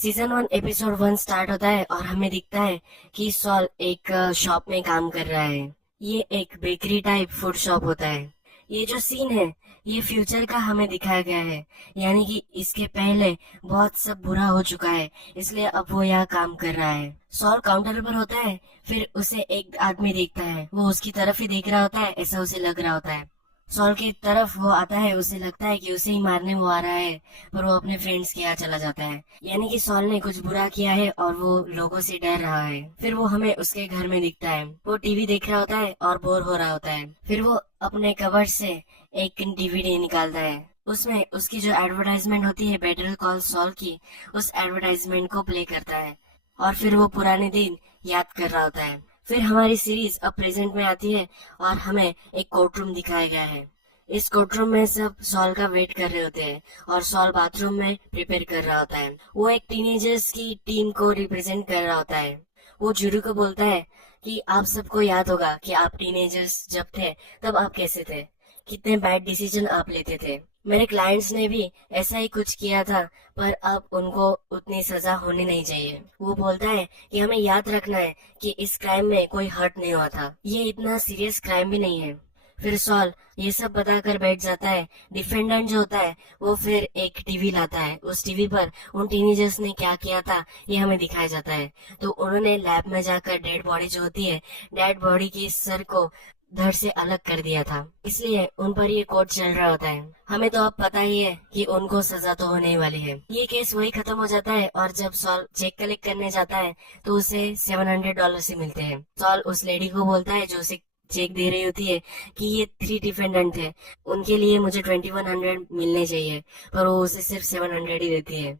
Season 1 episode 1 start होता है और हमें दिखता है कि सॉल एक शॉप में काम कर रहा है। ये एक बेकरी टाइप फूड शॉप होता है। ये जो सीन है ये फ्यूचर का हमें दिखाया गया है, यानी कि इसके पहले बहुत सब बुरा हो चुका है, इसलिए अब वो यहाँ काम कर रहा है। सॉल काउंटर पर होता है, फिर उसे एक आदमी देखता है, वो उसकी तरफ ही देख रहा होता है, ऐसा उसे लग रहा होता है। सॉल की तरफ वो आता है, उसे लगता है कि उसे ही मारने वो आ रहा है, पर वो अपने फ्रेंड्स के यहाँ चला जाता है। यानी कि सॉल ने कुछ बुरा किया है और वो लोगों से डर रहा है। फिर वो हमें उसके घर में दिखता है, वो टीवी देख रहा होता है और बोर हो रहा होता है। फिर वो अपने कबर्ड से एक डीवीडी निकालता है, उसमें उसकी जो एडवर्टाइजमेंट होती है बेटर कॉल सॉल की, उस एडवर्टाइजमेंट को प्ले करता है और फिर वो पुराने दिन याद कर रहा होता है। फिर हमारी सीरीज अब प्रेजेंट में आती है और हमें एक कोर्ट रूम दिखाया गया है। इस कोर्ट रूम में सब सॉल का वेट कर रहे होते हैं और सॉल बाथरूम में प्रिपेयर कर रहा होता है। वो एक टीनेजर्स की टीम को रिप्रेजेंट कर रहा होता है। वो जूरी को बोलता है कि आप सबको याद होगा कि आप टीनेजर्स जब थे तब आप कैसे थे, कितने बैड डिसीजन आप लेते थे। मेरे क्लाइंट्स ने भी ऐसा ही कुछ किया था, पर अब उनको उतनी सजा होनी नहीं चाहिए। वो बोलता है कि हमें याद रखना है कि इस क्राइम में कोई हर्ट नहीं हुआ था, ये इतना सीरियस क्राइम भी नहीं है। फिर सॉल ये सब बताकर बैठ जाता है। डिफेंडेंट जो होता है वो फिर एक टीवी लाता है, उस टीवी पर उन टीनेजर्स ने क्या किया था ये हमें दिखाया जाता है। तो उन्होंने लैब में जाकर डेड बॉडी जो होती है, डेड बॉडी की सर को धड़ से अलग कर दिया था, इसलिए उन पर ये कोर्ट चल रहा होता है। हमें तो अब पता ही है कि उनको सजा तो होने ही वाली है। ये केस वही खत्म हो जाता है और जब सॉल चेक कलेक्ट करने जाता है तो उसे $700 से मिलते हैं। सॉल उस लेडी को बोलता है जो उसे चेक दे रही होती है कि ये 3 डिफेंडेंट थे, उनके लिए मुझे 2100 मिलने चाहिए, पर वो उसे सिर्फ 700 ही देती है।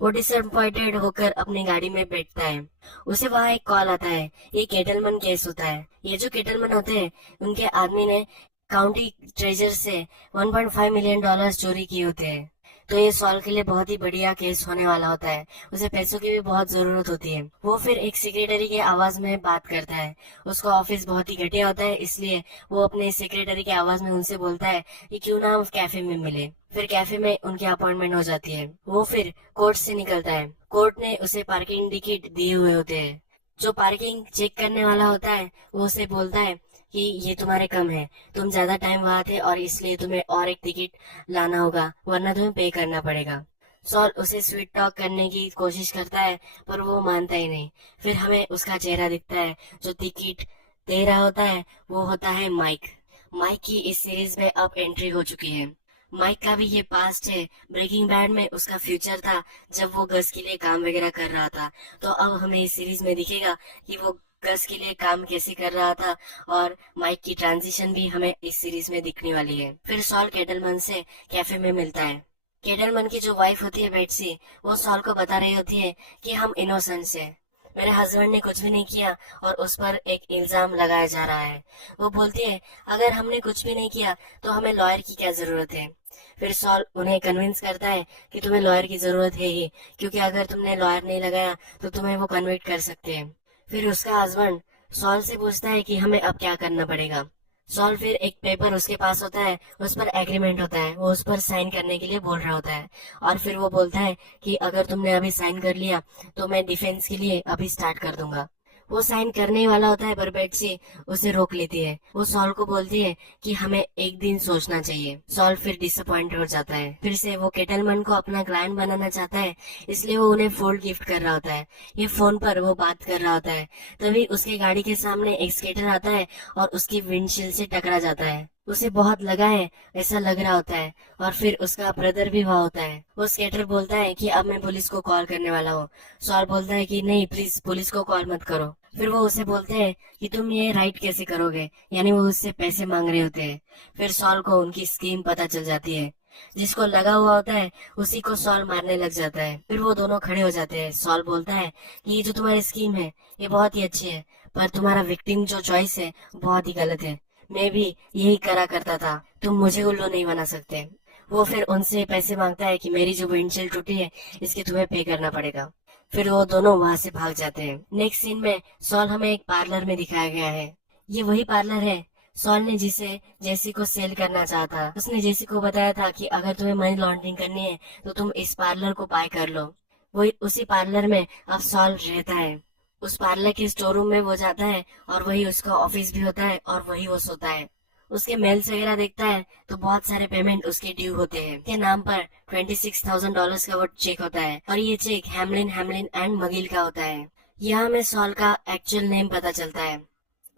वो डिसअपॉइंटेड होकर अपनी गाड़ी में बैठता है। उसे वहां एक कॉल आता है। ये केटलमैन केस होता है। ये जो केटलमैन होते हैं उनके आदमी ने काउंटी ट्रेजर से $1.5 मिलियन चोरी किए होते हैं। तो ये सॉल्व के लिए बहुत ही बढ़िया केस होने वाला होता है। उसे पैसों की भी बहुत जरूरत होती है। वो फिर एक सेक्रेटरी के आवाज में बात करता है। उसका ऑफिस बहुत ही घटिया होता है, इसलिए वो अपने सेक्रेटरी के आवाज में उनसे बोलता है कि क्यों ना हम कैफे में मिले। फिर कैफे में उनकी अपॉइंटमेंट हो जाती है। वो फिर कोर्ट से निकलता है। कोर्ट ने उसे पार्किंग टिकट दिए हुए होते हैं। जो पार्किंग चेक करने वाला होता है वो उसे बोलता है कि ये तुम्हारे कम है, तुम ज्यादा टाइम वहां थे और इसलिए तुम्हें और एक टिकट लाना होगा, वरना तुम्हें पे करना पड़ेगा। सॉल उसे स्वीट टॉक करने की कोशिश करता है, पर वो मानता ही नहीं। फिर हमें उसका चेहरा दिखता है। जो टिकट दे रहा होता है वो होता है माइक। माइक की इस सीरीज में अब एंट्री हो चुकी है। माइक का भी ये पास्ट है। ब्रेकिंग बैड में उसका फ्यूचर था जब वो गस के लिए काम वगैरह कर रहा था। तो अब हमें इस सीरीज में दिखेगा कि वो गस के लिए काम कैसे कर रहा था, और माइक की ट्रांजिशन भी हमें इस सीरीज में दिखने वाली है। फिर सॉल केटलमैन से कैफे में मिलता है। केटलमैन की जो वाइफ होती है बेट्सी, वो सॉल को बता रही होती है कि हम इनोसेंट है, मेरे हस्बैंड ने कुछ भी नहीं किया और उस पर एक इल्जाम लगाया जा रहा है। वो बोलती है अगर हमने कुछ भी नहीं किया तो हमें लॉयर की क्या जरूरत है। फिर सॉल उन्हें कन्विंस करता है कि तुम्हें लॉयर की जरूरत है ही, क्योंकि अगर तुमने लॉयर नहीं लगाया तो तुम्हें वो कन्विक्ट कर सकते हैं। फिर उसका हस्बैंड सॉल से पूछता है कि हमें अब क्या करना पड़ेगा। सॉल फिर एक पेपर उसके पास होता है, उस पर एग्रीमेंट होता है, वो उस पर साइन करने के लिए बोल रहा होता है। और फिर वो बोलता है कि अगर तुमने अभी साइन कर लिया तो मैं डिफेंस के लिए अभी स्टार्ट कर दूंगा। वो साइन करने ही वाला होता है, पर बेट्सी उसे रोक लेती है। वो सॉल को बोलती है कि हमें एक दिन सोचना चाहिए। सॉल फिर डिसअपॉइंटेड हो जाता है। फिर से वो केटलमैन को अपना क्लाइंट बनाना चाहता है, इसलिए वो उन्हें फोन गिफ्ट कर रहा होता है। ये फोन पर वो बात कर रहा होता है, तभी उसके गाड़ी के सामने एक स्केटर आता है और उसकी विंडशील्ड से टकरा जाता है। उसे बहुत लगा है ऐसा लग रहा होता है, और फिर उसका ब्रदर भी वहाँ होता है। वो स्केटर बोलता है कि अब मैं पुलिस को कॉल करने वाला हूँ। सॉल बोलता है कि नहीं प्लीज पुलिस को कॉल मत करो। फिर वो उसे बोलते हैं कि तुम ये राइट कैसे करोगे, यानी वो उससे पैसे मांग रहे होते हैं। फिर सॉल को उनकी स्कीम पता चल जाती है। जिसको लगा हुआ होता है उसी को सॉल मारने लग जाता है। फिर वो दोनों खड़े हो जाते हैं। सॉल बोलता है कि ये जो तुम्हारी स्कीम है ये बहुत ही अच्छी है, पर तुम्हारा विक्टिम जो चॉइस है बहुत ही गलत है। मैं भी यही करा करता था, तुम मुझे उल्लू नहीं बना सकते। वो फिर उनसे पैसे मांगता है कि मेरी जो विंडशील्ड टूटी है इसके तुम्हें पे करना पड़ेगा। फिर वो दोनों वहां से भाग जाते हैं। नेक्स्ट सीन में सॉल हमें एक पार्लर में दिखाया गया है। ये वही पार्लर है सॉल ने जिसे जेसी को सेल करना चाहा था। उसने जेसी को बताया था कि अगर तुम्हें मनी लॉन्ड्रिंग करनी है तो तुम इस पार्लर को बाय कर लो। वही उसी पार्लर में अब सॉल रहता है। उस पार्लर के स्टोर रूम में वो जाता है और वही उसका ऑफिस भी होता है और वही वो सोता है। उसके मेल्स वगैरह देखता है तो बहुत सारे पेमेंट उसके ड्यू होते हैं। के नाम पर $26,000 का वो चेक होता है और ये चेक हैमलिन हैमलिन एंड मगिल का होता है। यहाँ में सॉल का एक्चुअल नेम पता चलता है।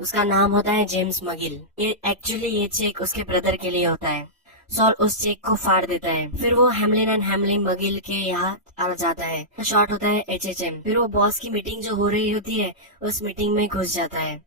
उसका नाम होता है जेम्स मगिल। ये एक्चुअली ये चेक उसके ब्रदर के लिए होता है। सॉल उस चेक को फाड़ देता है। फिर वो हैमलिन एंड हैमलिन मगिल के यहाँ आ जाता है। शॉर्ट होता है HHM। फिर वो बॉस की मीटिंग जो हो रही होती है उस मीटिंग में घुस जाता है।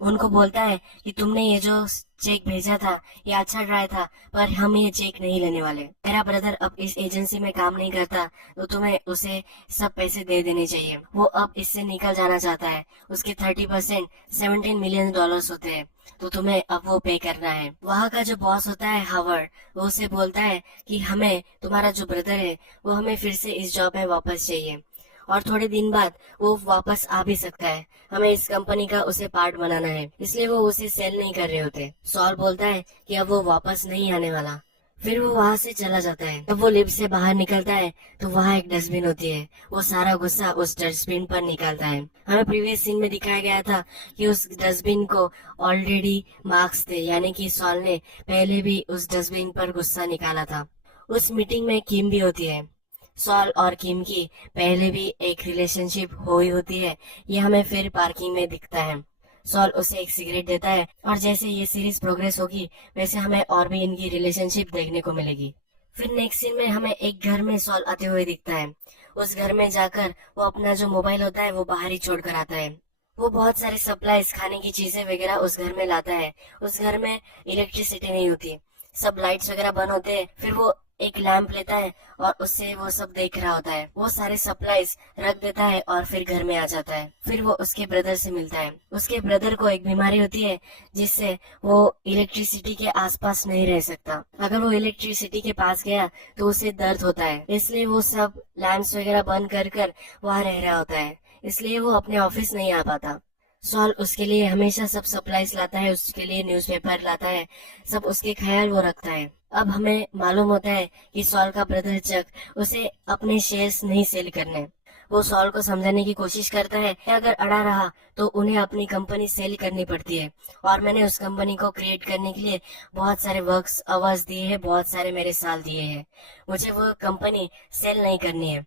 उनको बोलता है कि तुमने ये जो चेक भेजा था ये अच्छा ट्राई था, पर हम ये चेक नहीं लेने वाले। मेरा ब्रदर अब इस एजेंसी में काम नहीं करता तो तुम्हें उसे सब पैसे दे देने चाहिए। वो अब इससे निकल जाना चाहता है। उसके 30% $17 मिलियन होते हैं, तो तुम्हें अब वो पे करना है। वहाँ का जो बॉस होता है हावर्ड, वो उसे बोलता है कि हमें तुम्हारा जो ब्रदर है वो हमें फिर से इस जॉब में वापस चाहिए और थोड़े दिन बाद वो वापस आ भी सकता है। हमें इस कंपनी का उसे पार्ट बनाना है, इसलिए वो उसे सेल नहीं कर रहे होते। सॉल बोलता है कि अब वो वापस नहीं आने वाला। फिर वो वहाँ से चला जाता है। जब वो लिफ्ट से बाहर निकलता है तो वहाँ एक डस्टबिन होती है। वो सारा गुस्सा उस डस्टबिन पर निकालता है। हमें प्रीवियस सीन में दिखाया गया था कि उस डस्टबिन को ऑलरेडी मार्क्स थे, यानी कि सॉल ने पहले भी उस डस्टबिन पर गुस्सा निकाला था। उस मीटिंग में किम भी होती है। सॉल और किम की पहले भी एक रिलेशनशिप हुई होती है। ये हमें फिर पार्किंग में दिखता है। सॉल उसे एक सिगरेट देता है और जैसे ये सीरीज प्रोग्रेस होगी वैसे हमें और भी इनकी रिलेशनशिप देखने को मिलेगी। फिर नेक्स्ट सीन में हमें एक घर में सॉल आते हुए दिखता है। उस घर में जाकर वो अपना जो मोबाइल होता है वो बाहर ही छोड़ कर आता है। वो बहुत सारे सप्लाईज, खाने की चीजें वगैरह उस घर में लाता है। उस घर में इलेक्ट्रिसिटी नहीं होती, सब लाइट्स वगैरह बंद होते हैं। फिर वो एक लैंप लेता है और उससे वो सब देख रहा होता है। वो सारे सप्लाईज रख देता है और फिर घर में आ जाता है। फिर वो उसके ब्रदर से मिलता है। उसके ब्रदर को एक बीमारी होती है जिससे वो इलेक्ट्रिसिटी के आसपास नहीं रह सकता। अगर वो इलेक्ट्रिसिटी के पास गया तो उसे दर्द होता है, इसलिए वो सब लैंप्स वगैरह बंद कर कर वहाँ रह रहा होता है। इसलिए वो अपने ऑफिस नहीं आ पाता। सॉल उसके लिए हमेशा सब सप्लाईज लाता है, उसके लिए न्यूज़पेपर लाता है, सब उसके ख्याल वो रखता है। अब हमें मालूम होता है कि सॉल का ब्रदर चक उसे अपने शेयर्स नहीं सेल करने। वो सॉल को समझाने की कोशिश करता है कि अगर अड़ा रहा तो उन्हें अपनी कंपनी सेल करनी पड़ती है और मैंने उस कंपनी को क्रिएट करने के लिए बहुत सारे वर्क्स आवर्स दिए हैं, बहुत सारे मेरे साल दिए हैं। मुझे वो कंपनी सेल नहीं करनी है।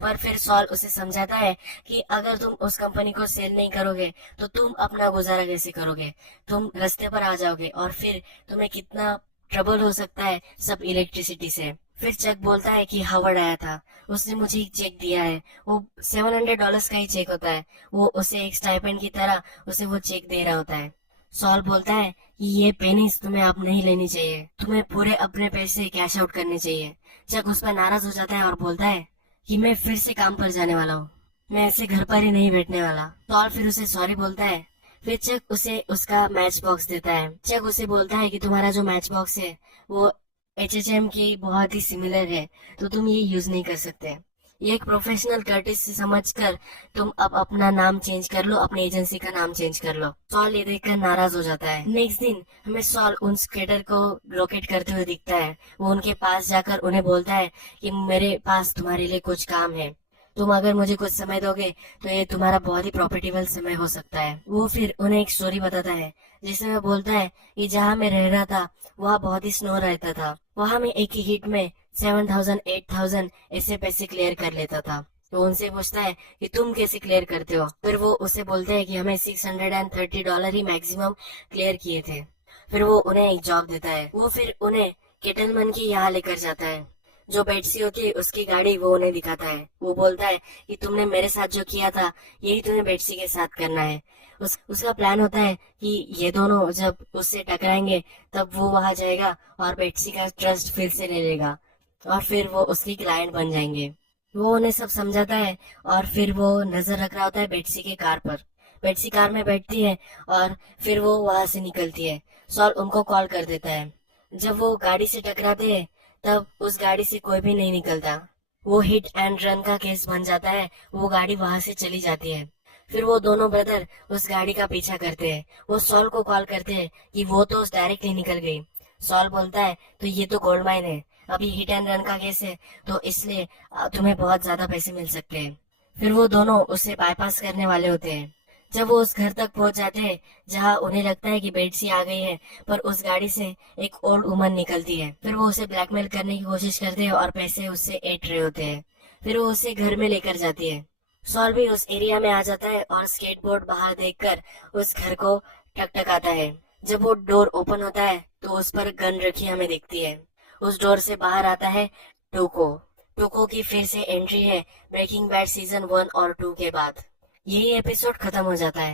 पर फिर सॉल उसे समझाता है कि अगर तुम उस कंपनी को सेल नहीं करोगे तो तुम अपना गुजारा कैसे करोगे, तुम रास्ते पर आ जाओगे और फिर तुम्हें कितना ट्रबल हो सकता है सब इलेक्ट्रिसिटी से। फिर चक बोलता है कि हावर्ड आया था, उसने मुझे एक चेक दिया है। वो $700 का ही चेक होता है। वो उसे एक स्टाइपेंड की तरह उसे वो चेक दे रहा होता है। सॉल बोलता है कि ये पेनीज तुम्हें अब नहीं लेनी चाहिए, तुम्हें पूरे अपने पैसे कैश आउट करने चाहिए। चक उस पर नाराज हो जाता है और बोलता है कि मैं फिर से काम पर जाने वाला हूँ, मैं ऐसे घर पर ही नहीं बैठने वाला। सॉल फिर उसे सॉरी बोलता है। फिर चक उसे उसका मैच बॉक्स देता है। चक उसे बोलता है कि तुम्हारा जो मैच बॉक्स है वो HHM की बहुत ही सिमिलर है, तो तुम ये यूज नहीं कर सकते। ये एक प्रोफेशनल कर्टिस से समझकर तुम अब अपना नाम चेंज कर लो, अपनी एजेंसी का नाम चेंज कर लो। सॉल ये देखकर नाराज हो जाता है। नेक्स्ट दिन हमें सॉल उन स्केटर को लोकेट करते हुए दिखता है। वो उनके पास जाकर उन्हें बोलता है कि मेरे पास तुम्हारे लिए कुछ काम है, तुम अगर मुझे कुछ समय दोगे तो ये तुम्हारा बहुत ही प्रॉफिटेबल समय हो सकता है। वो फिर उन्हें एक स्टोरी बताता है जिसमें वो बोलता है कि जहाँ मैं रह रहा था वहाँ बहुत ही स्नो रहता था, वहाँ मैं एक ही हिट में 7,000 8,000 ऐसे पैसे क्लियर कर लेता था। तो उनसे पूछता है कि तुम कैसे क्लियर करते हो। फिर वो उसे बोलते हैं कि हमें $630 ही मैक्सिमम क्लियर किए थे। फिर वो उन्हें एक जॉब देता है। वो फिर उन्हें केटलमैन की यहाँ लेकर जाता है। जो बेटसी होती है उसकी गाड़ी वो उन्हें दिखाता है। वो बोलता है कि तुमने मेरे साथ जो किया था यही तुम्हें बेटसी के साथ करना है। उसका प्लान होता है कि ये दोनों जब उससे टकराएंगे तब वो वहां जाएगा और बेटसी का ट्रस्ट फिर से ले लेगा और फिर वो उसकी क्लाइंट बन जाएंगे। वो उन्हें सब समझाता है और फिर वो नजर रख रहा होता है बेटसी के कार पर। बेटसी कार में बैठती है और फिर वो वहां से निकलती है। सॉल उनको कॉल कर देता है। जब वो गाड़ी से टकराते हैं तब उस गाड़ी से कोई भी नहीं निकलता। वो हिट एंड रन का केस बन जाता है। वो गाड़ी वहां से चली जाती है। फिर वो दोनों ब्रदर उस गाड़ी का पीछा करते हैं। वो सॉल को कॉल करते हैं कि वो तो डायरेक्टली निकल गई। सॉल बोलता है तो ये तो गोल्ड माइन है, अभी हिट एंड रन का केस है, तो इसलिए तुम्हें बहुत ज्यादा पैसे मिल सकते हैं। फिर वो दोनों उसे बाईपास करने वाले होते हैं। जब वो उस घर तक पहुंच जाते हैं जहां उन्हें लगता है कि बेटसी आ गई है, पर उस गाड़ी से एक ओल्ड वुमन निकलती है। फिर वो उसे ब्लैकमेल करने की कोशिश करते हैं और पैसे उससे ऐंठ रहे होते हैं। फिर वो उसे घर में लेकर जाती है। सॉल भी उस एरिया में आ जाता है और स्केटबोर्ड बाहर देखकर उस घर को टकटकाता है। जब वो डोर ओपन होता है तो उस पर गन रखी हमें दिखती है। उस डोर से बाहर आता है टोको। टोको की फिर से एंट्री है ब्रेकिंग बैड सीजन 1 और 2 के बाद। यही एपिसोड खत्म हो जाता है।